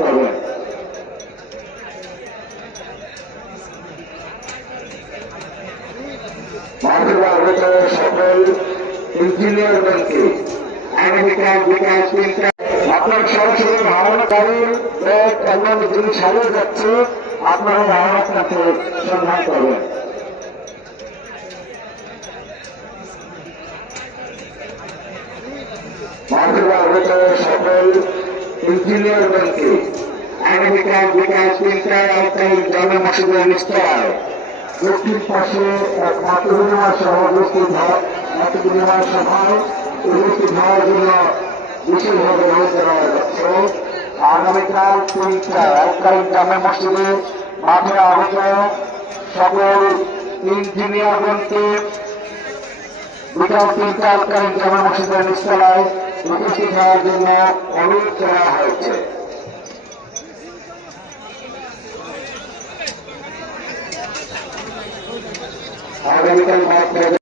করবেন মাননীয় আগত সকল ইঞ্জিনিয়ারগণকে বিকাল তিনটা আপনার সরাসরি ধারণা গাড়ির ব্যাগ অন্যান্য যাচ্ছে, আপনারা ধারণা কাছে সম্মান করবেন। আগত সকল ইঞ্জিনিয়ারগণকে আগামীকাল বিকাল তিনটায় আওতায় জামে মসজিদের নিস্তরায় দক্ষিণ পাশে এক মত বিনিময় সহ উপস্থিত হওয়া মত বিনিময় সভায় উপস্থিত হওয়ার জন্য বিশেষভাবে অনুরোধ যাচ্ছে আগামীকাল তিনটায় আওতায় জামে মসজিদে মাঠে আহত সকল ইঞ্জিনিয়ারগণকে বিকাল তিনটাকালীন জামা মসজিদের নিস্তলায় উপস্থিত হওয়ার জন্য অনুরোধ আগামীকাল